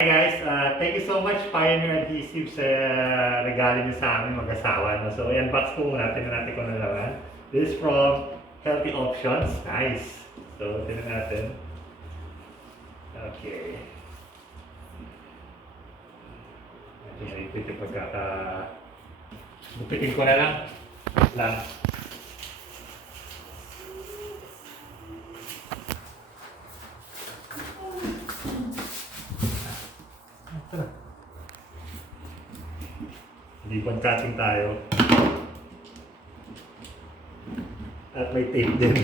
Hi guys, thank you so much Pioneer Adhesives sa regalo niyo sa amin mag-asawa. No? So, i-unbox po muna, tingnan natin kung ano naman. This is from Healthy Options. Nice. So, tingnan natin. Okay. Ito yung gupitin ko na lang. Lang. Ribbon cutting tayo. At may tape din.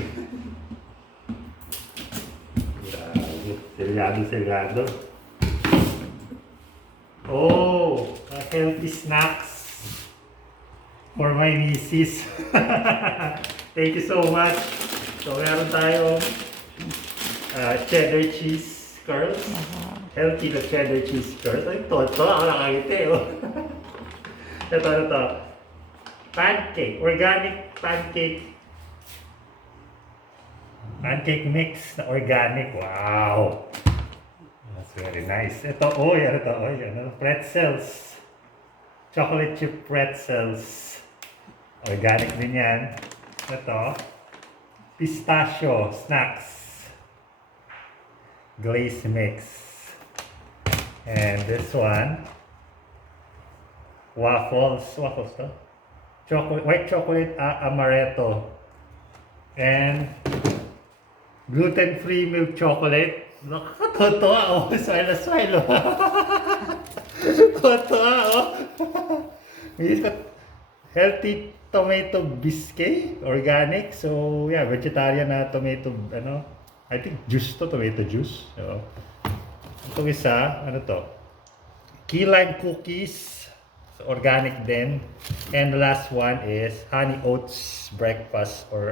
Grabe. Seryado. Oh! Healthy snacks for my Misis. Thank you so much. So, meron tayong cheddar cheese curls. Healthy na cheddar cheese curls. Ay, ito. Ako nakangiti, oh. Ito. Pancake. Organic pancake. Pancake mix na organic. Wow! That's very nice. Ito. Pretzels. Chocolate chip pretzels. Organic din yan. Ito. Pistachio snacks. Glaze mix. And this one. Waffles to? White chocolate amaretto. And gluten-free milk chocolate. Nakakatotoa, oh. Swilo. Totoa, oh. Healthy tomato biscuit, organic. So, yeah, vegetarian na tomato, I think juice to, tomato juice. So, itong isa, ano to? Key lime cookies. So, organic din. And the last one is honey oats breakfast or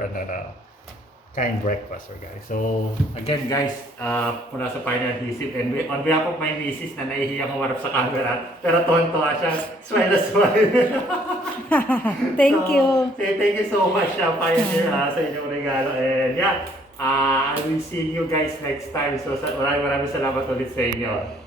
kind breakfast or guys. So again guys, mula sa Pioneer Adhesive and on behalf of my Misis na nahihiyang humarap sa camera, pero tuwan-tuwa siya, smile. Thank you. Thank you so much Pioneer sa inyong regalo. And yeah, I will see you guys next time. So maraming salamat ulit sa inyo.